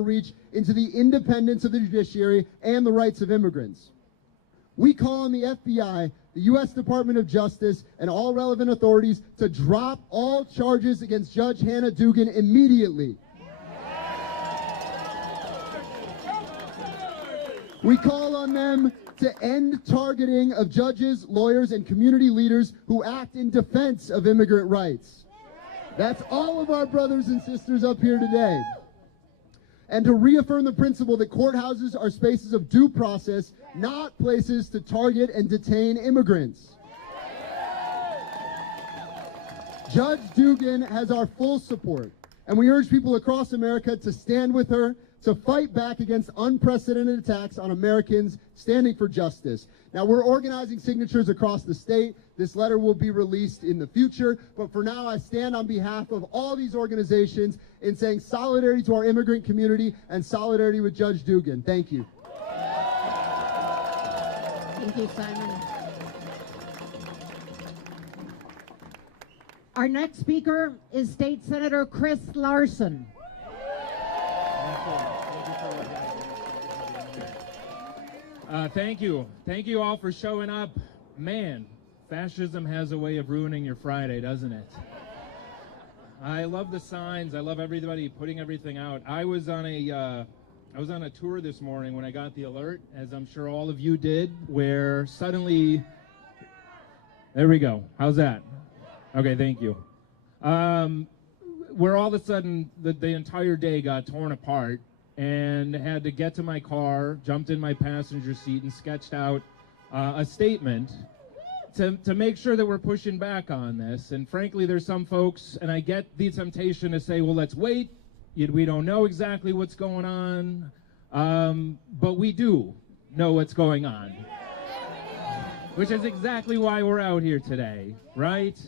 reach into the independence of the judiciary and the rights of immigrants. We call on the FBI, the U.S. Department of Justice, and all relevant authorities to drop all charges against Judge Hannah Dugan immediately. We call on them to end targeting of judges, lawyers, and community leaders who act in defense of immigrant rights. That's all of our brothers and sisters up here today. And to reaffirm the principle that courthouses are spaces of due process, not places to target and detain immigrants. Judge Dugan has our full support, and we urge people across America to stand with her, to fight back against unprecedented attacks on Americans standing for justice. Now, we're organizing signatures across the state. This letter will be released in the future, but for now, I stand on behalf of all these organizations in saying solidarity to our immigrant community and solidarity with Judge Dugan. Thank you. Thank you, Simon. Our next speaker is State Senator Chris Larson. Thank you. Thank you all for showing up. Man, fascism has a way of ruining your Friday, doesn't it? I love the signs. I love everybody putting everything out. I was on a tour this morning when I got the alert, as I'm sure all of you did, where suddenly, there we go. How's that? Okay, thank you. Where all of a sudden the entire day got torn apart, and had to get to my car, jumped in my passenger seat, and sketched out a statement to make sure that we're pushing back on this. And frankly, there's some folks, and I get the temptation to say, well, let's wait. We don't know exactly what's going on, but we do know what's going on, which is exactly why we're out here today, right?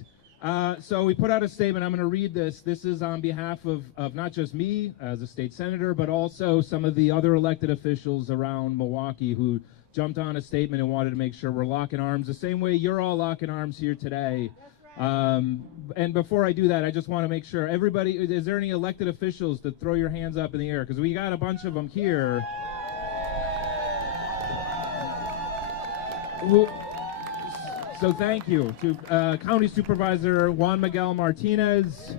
So we put out a statement. I'm going to read this. This is on behalf of not just me as a state senator, but also some of the other elected officials around Milwaukee who jumped on a statement and wanted to make sure we're locking arms the same way you're all locking arms here today. And before I do that, I just want to make sure everybody, is there any elected officials to throw your hands up in the air? Because we got a bunch of them here. So thank you to County Supervisor Juan Miguel Martinez.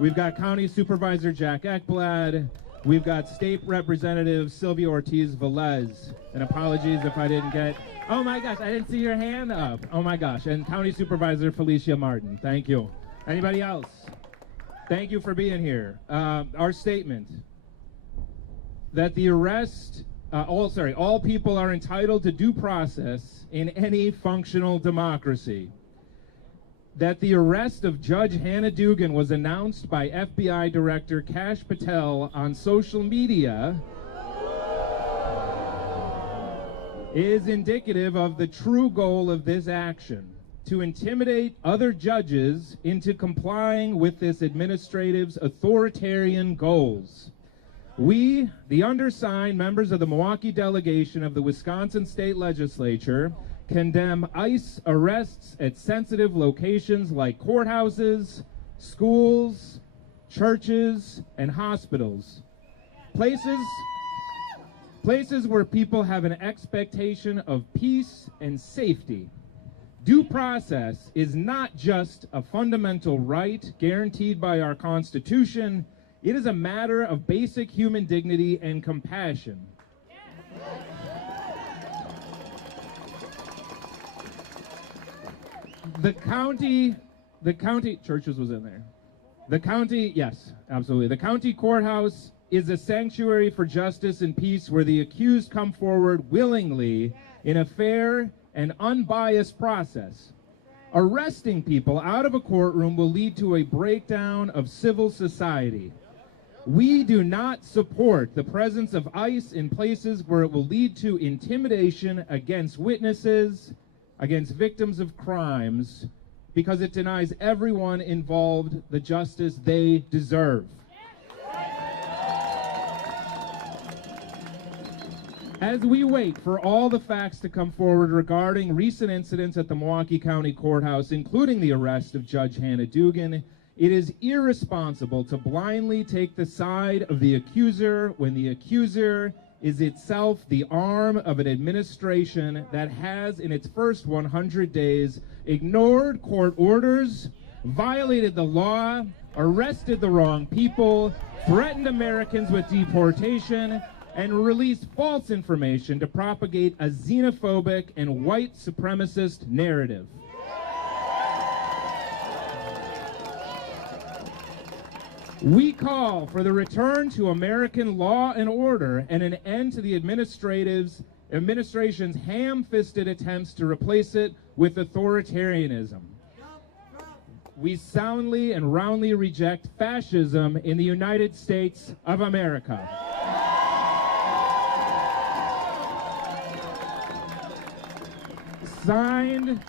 We've got County Supervisor Jack Ekblad. We've got State Representative Sylvia Ortiz Velez. And apologies if I didn't get, oh my gosh, I didn't see your hand up. Oh my gosh. And County Supervisor Felicia Martin. Thank you. Anybody else? Thank you for being here. Our statement that the arrest, all people are entitled to due process in any functional democracy. That the arrest of Judge Hannah Dugan was announced by FBI Director Kash Patel on social media is indicative of the true goal of this action, to intimidate other judges into complying with this administrative's authoritarian goals. We, the undersigned members of the Milwaukee delegation of the Wisconsin State Legislature, condemn ICE arrests at sensitive locations like courthouses, schools, churches, and hospitals. Places where people have an expectation of peace and safety. Due process is not just a fundamental right guaranteed by our Constitution. It is a matter of basic human dignity and compassion. The county, churches was in there. The county, yes, absolutely. The county courthouse is a sanctuary for justice and peace where the accused come forward willingly in a fair and unbiased process. Arresting people out of a courtroom will lead to a breakdown of civil society. We do not support the presence of ICE in places where it will lead to intimidation against witnesses, against victims of crimes, because it denies everyone involved the justice they deserve. As we wait for all the facts to come forward regarding recent incidents at the Milwaukee County Courthouse, including the arrest of Judge Hannah Dugan, It is irresponsible to blindly take the side of the accuser when the accuser is itself the arm of an administration that has, in its first 100 days, ignored court orders, violated the law, arrested the wrong people, threatened Americans with deportation, and released false information to propagate a xenophobic and white supremacist narrative. We call for the return to American law and order and an end to the administration's ham-fisted attempts to replace it with authoritarianism. We soundly and roundly reject fascism in the United States of America. Signed,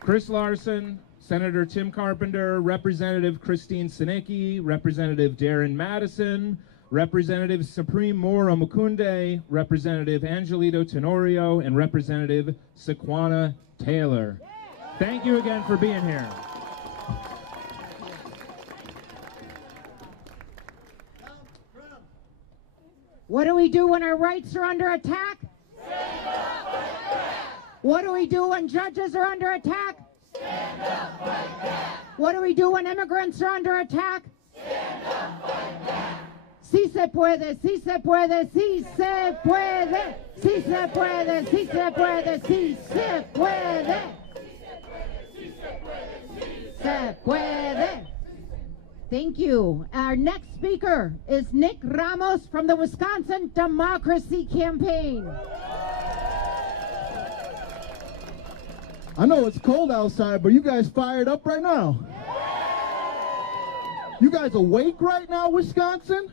Chris Larson, Senator Tim Carpenter, Representative Christine Sinicki, Representative Darren Madison, Representative Supreme Mora Mukunde, Representative Angelito Tenorio, and Representative Sequana Taylor. Thank you again for being here. What do we do when our rights are under attack? Stand up, fight back. What do we do when judges are under attack? Stand up, fight back. What do we do when immigrants are under attack? Stand up, fight back. Sí se puede, sí se puede, sí se puede. Sí se puede, sí se puede, sí se puede. Se puede. Thank you. Our next speaker is Nick Ramos from the Wisconsin Democracy Campaign. I know it's cold outside, but you guys fired up right now? You guys awake right now, Wisconsin?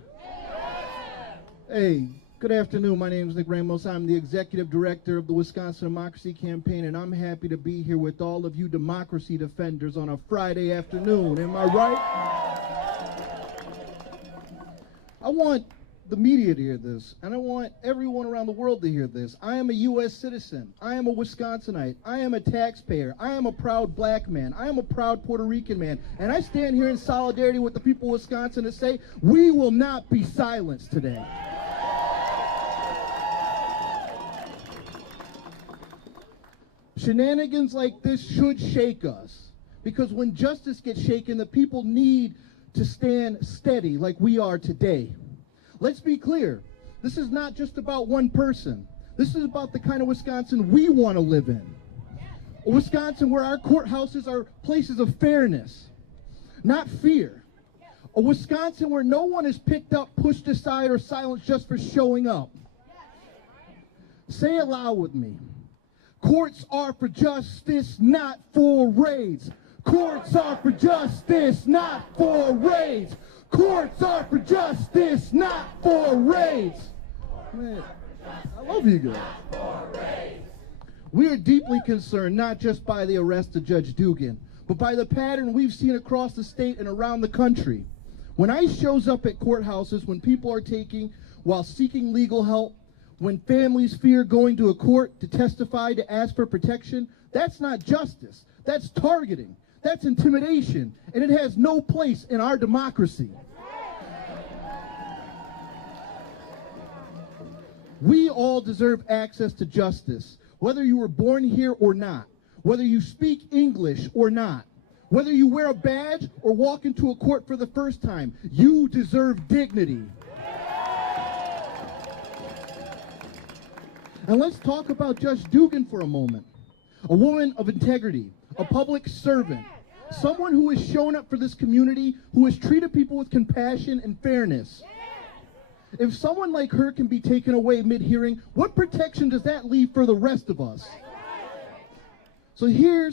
Hey, good afternoon. My name is Nick Ramos. I'm the executive director of the Wisconsin Democracy Campaign, and I'm happy to be here with all of you democracy defenders on a Friday afternoon. Am I right? I want the media to hear this, and I want everyone around the world to hear this. I am a U.S. citizen. I am a Wisconsinite. I am a taxpayer. I am a proud black man. I am a proud Puerto Rican man. And I stand here in solidarity with the people of Wisconsin to say, we will not be silenced today. Shenanigans like this should shake us, because when justice gets shaken, the people need to stand steady like we are today. Let's be clear. This is not just about one person. This is about the kind of Wisconsin we want to live in. A Wisconsin where our courthouses are places of fairness, not fear. A Wisconsin where no one is picked up, pushed aside, or silenced just for showing up. Say it loud with me. Courts are for justice, not for raids. Courts are for justice, not for raids. Courts are for justice, not for raids. Man, I love you guys. We are deeply concerned not just by the arrest of Judge Dugan, but by the pattern we've seen across the state and around the country. When ICE shows up at courthouses, when people are taking while seeking legal help, when families fear going to a court to testify, to ask for protection, that's not justice. That's targeting. That's intimidation, and it has no place in our democracy. We all deserve access to justice, whether you were born here or not, whether you speak English or not, whether you wear a badge or walk into a court for the first time. You deserve dignity. And let's talk about Judge Dugan for a moment. A woman of integrity, a public servant, someone who has shown up for this community, who has treated people with compassion and fairness. If someone like her can be taken away mid-hearing, what protection does that leave for the rest of us? So here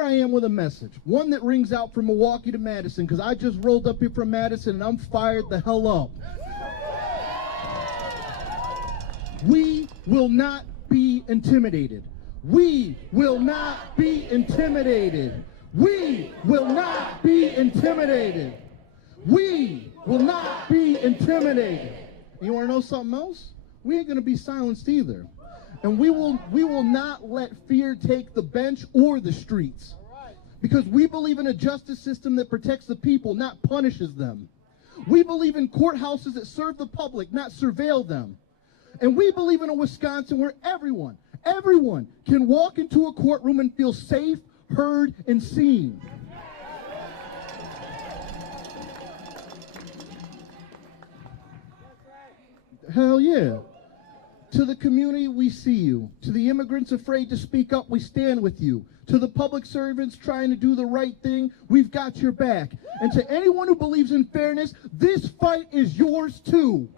I am with a message, one that rings out from Milwaukee to Madison, because I just rolled up here from Madison and I'm fired the hell up. We will not be intimidated. We will not be intimidated. We will not be intimidated. We will not be intimidated. You want to know something else? We ain't going to be silenced either. And we will not let fear take the bench or the streets. because we believe in a justice system that protects the people, not punishes them. We believe in courthouses that serve the public, not surveil them. And we believe in a Wisconsin where everyone can walk into a courtroom and feel safe, heard, and seen. Hell yeah. To the community, we see you. To the immigrants afraid to speak up, we stand with you. To the public servants trying to do the right thing, we've got your back. And to anyone who believes in fairness, this fight is yours too.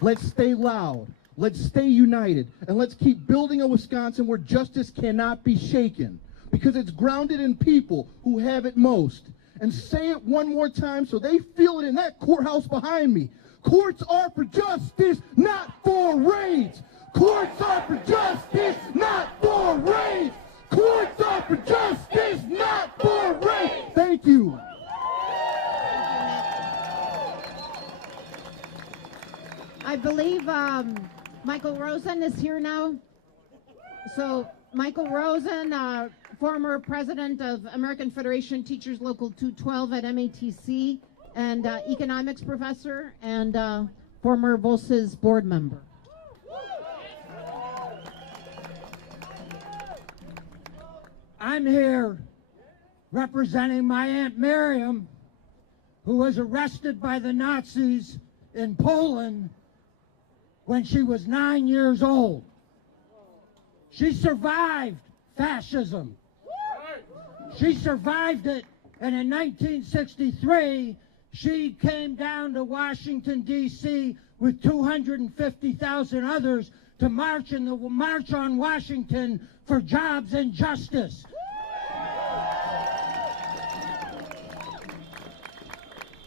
Let's stay loud. Let's stay united. And let's keep building a Wisconsin where justice cannot be shaken, because it's grounded in people who have it most. And say it one more time so they feel it in that courthouse behind me. Courts are for justice, not for raids. Courts are for justice, not for raids. Courts are for justice, not for raids. Thank you. I believe Michael Rosen is here now. So Michael Rosen, former president of American Federation Teachers Local 212 at MATC, and economics professor, and former VOS's board member. I'm here representing my Aunt Miriam, who was arrested by the Nazis in Poland when she was 9 years old. She survived fascism. She survived it, and in 1963, she came down to Washington, D.C. with 250,000 others to march in the March on Washington for jobs and justice.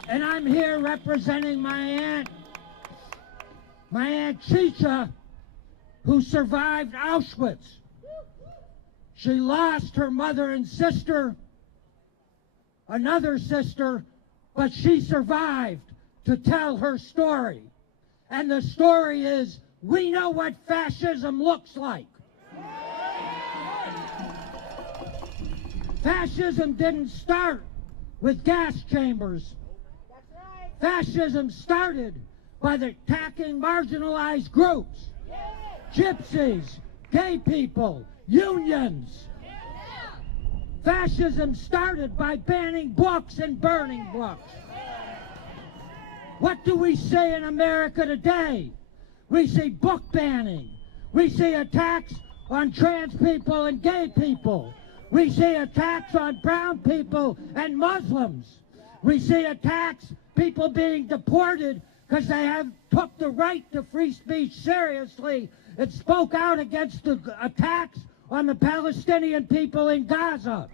And I'm here representing my Aunt Chicha, who survived Auschwitz. She lost her mother and sister, another sister, but she survived to tell her story. And the story is, we know what fascism looks like. Fascism didn't start with gas chambers. Fascism started by attacking marginalized groups, gypsies, gay people, unions. Fascism started by banning books and burning books. What do we say in America today? We see book banning. We see attacks on trans people and gay people. We see attacks on brown people and Muslims. We see attacks, people being deported because they have took the right to free speech seriously and spoke out against the attacks on the Palestinian people in Gaza.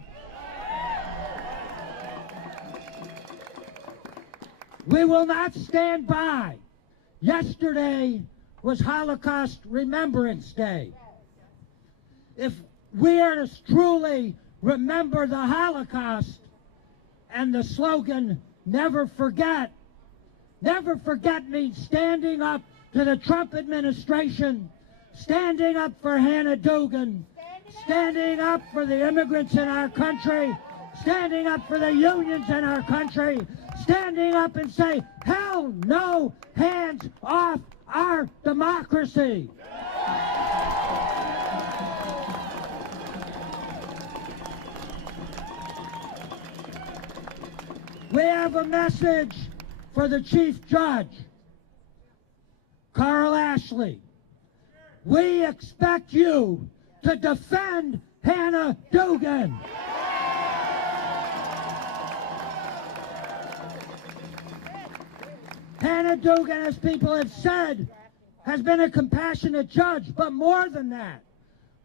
We will not stand by. Yesterday was Holocaust Remembrance Day. If we are to truly remember the Holocaust, and the slogan, never forget means standing up to the Trump administration, standing up for Hannah Dugan, standing up for the immigrants in our country, standing up for the unions in our country, standing up and say, hell no, hands off our democracy. We have a message for the Chief Judge, Carl Ashley. We expect you to defend Hannah Dugan. Hannah Dugan, as people have said, has been a compassionate judge, but more than that,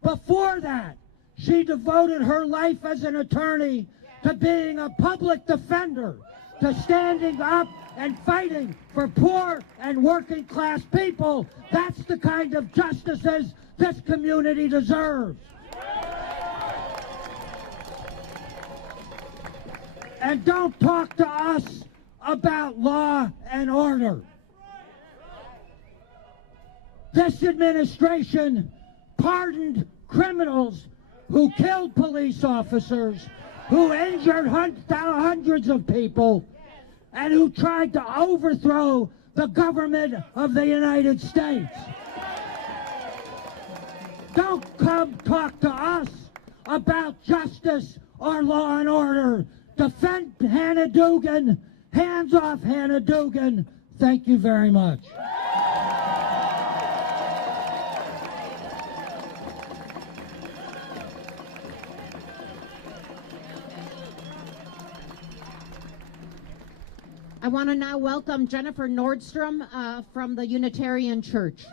before that, she devoted her life as an attorney to being a public defender, to standing up and fighting for poor and working class people. That's the kind of justices this community deserves. And don't talk to us about law and order. This administration pardoned criminals who killed police officers, who injured hundreds of people, and who tried to overthrow the government of the United States. Don't come talk to us about justice or law and order. Defend Hannah Dugan. Hands off Hannah Dugan. Thank you very much. I want to now welcome Jennifer Nordstrom from the Unitarian Church.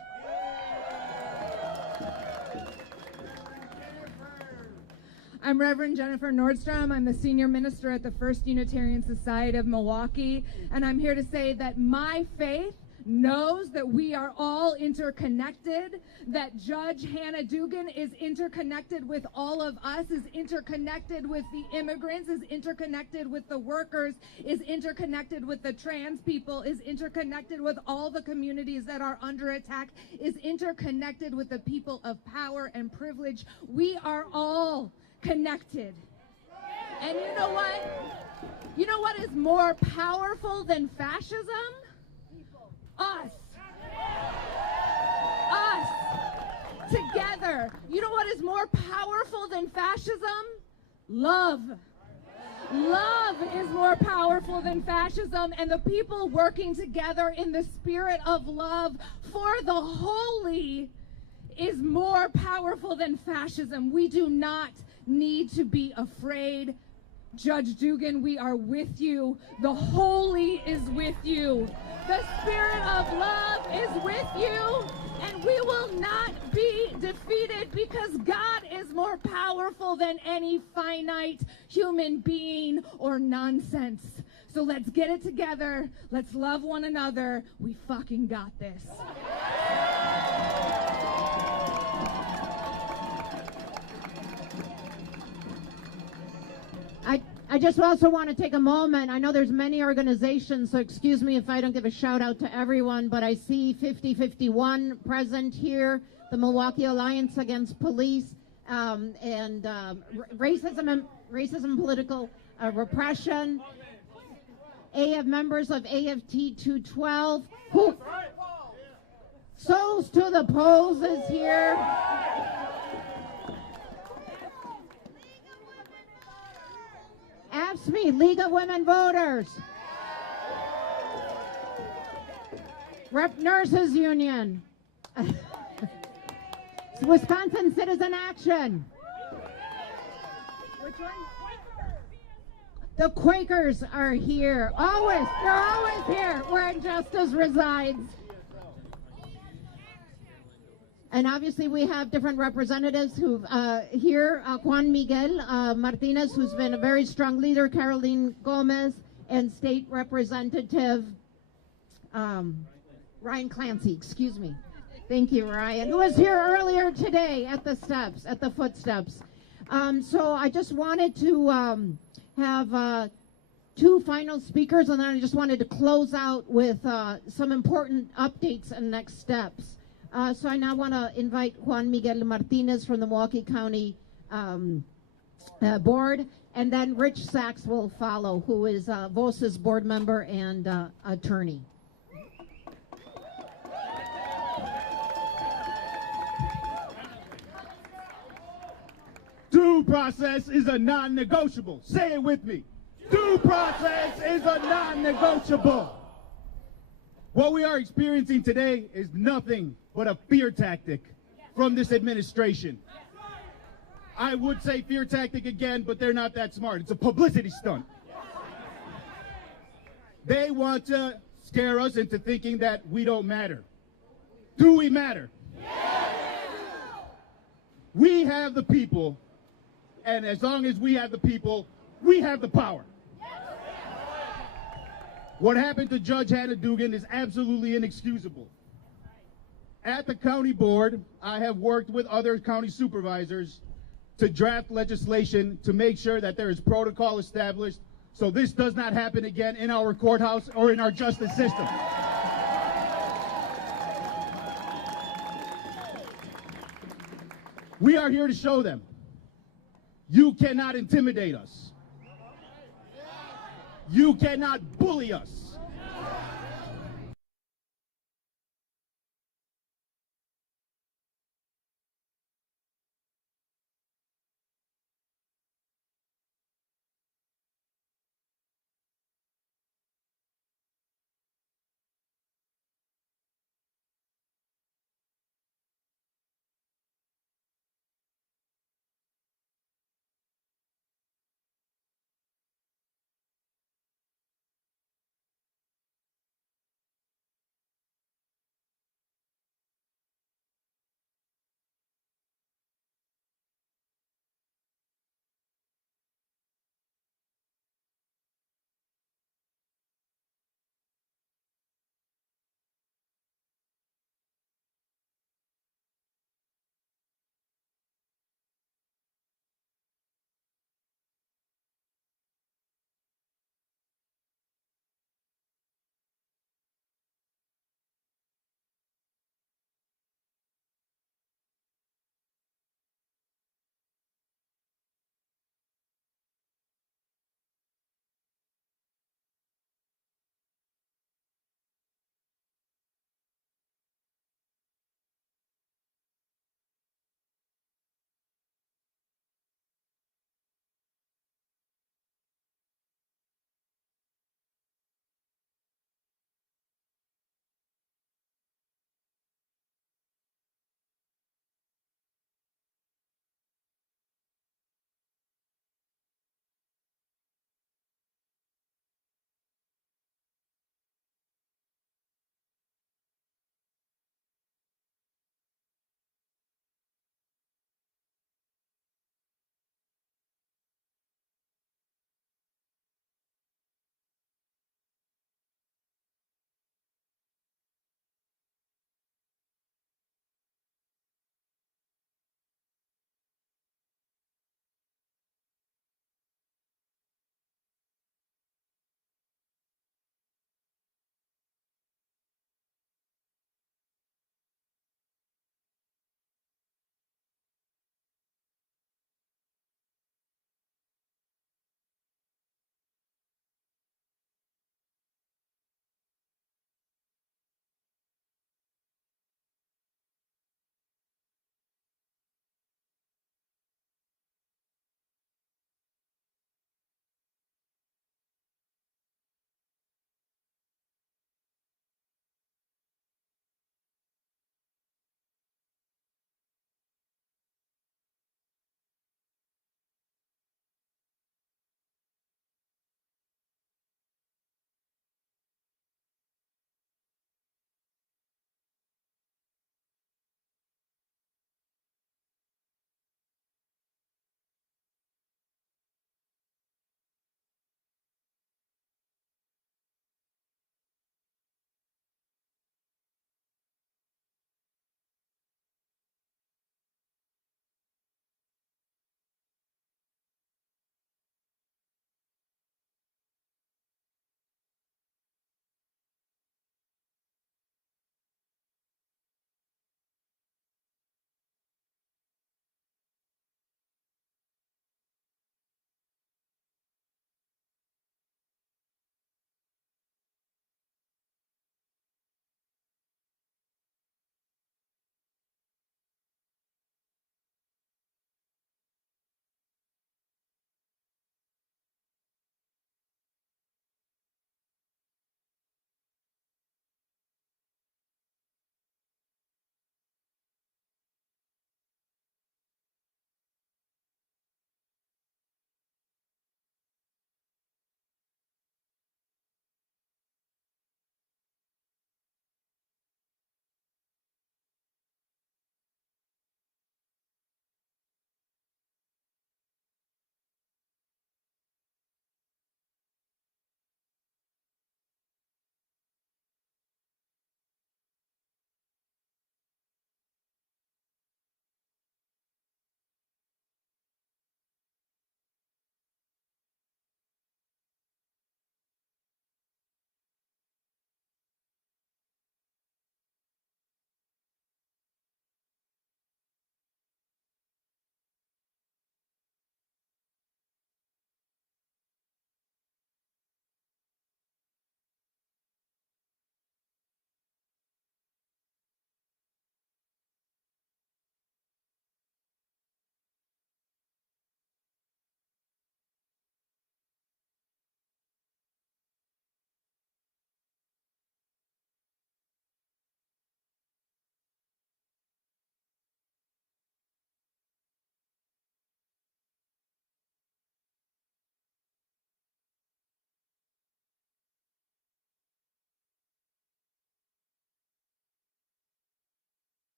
I'm Reverend Jennifer Nordstrom. I'm the senior minister at the First Unitarian Society of Milwaukee, and I'm here to say that my faith knows that we are all interconnected, that Judge Hannah Dugan is interconnected with all of us, is interconnected with the immigrants, is interconnected with the workers, is interconnected with the trans people, is interconnected with all the communities that are under attack, is interconnected with the people of power and privilege. We are all connected. And you know what? You know what is more powerful than fascism? Us. Us. Together. You know what is more powerful than fascism? Love. Love is more powerful than fascism, and the people working together in the spirit of love for the holy is more powerful than fascism. We do not need to be afraid. Judge Dugan, we are with you. The holy is with you. The spirit of love is with you, and we will not be defeated because God is more powerful than any finite human being or nonsense. So let's get it together. Let's love one another. We fucking got this. I just also want to take a moment. I know there's many organizations, so excuse me if I don't give a shout out to everyone, but I see 5051 present here, the Milwaukee Alliance Against Police and racism, political repression. Members of AFT 212, who Souls to the Polls is here. AFSCME, League of Women Voters. Rep Nurses Union. Wisconsin Citizen Action. Which one? The Quakers are here. Always. They're always here where injustice resides. And obviously we have different representatives who've here, Juan Miguel Martinez, who's been a very strong leader, Caroline Gomez, and State Representative Ryan Clancy, excuse me. Thank you, Ryan, who was here earlier today at the steps, at the footsteps. So I just wanted to have two final speakers, and then I just wanted to close out with some important updates and next steps. So I now want to invite Juan Miguel Martinez from the Milwaukee County Board, and then Rich Sachs will follow, who is VOS's board member and attorney. Due process is a non-negotiable. Say it with me. Due process is a non-negotiable. What we are experiencing today is nothing but a fear tactic from this administration. I would say fear tactic again, but they're not that smart. It's a publicity stunt. They want to scare us into thinking that we don't matter. Do we matter? We have the people, and as long as we have the people, we have the power. What happened to Judge Hannah Dugan is absolutely inexcusable. At the county board, I have worked with other county supervisors to draft legislation to make sure that there is protocol established so this does not happen again in our courthouse or in our justice system. We are here to show them you cannot intimidate us. You cannot bully us.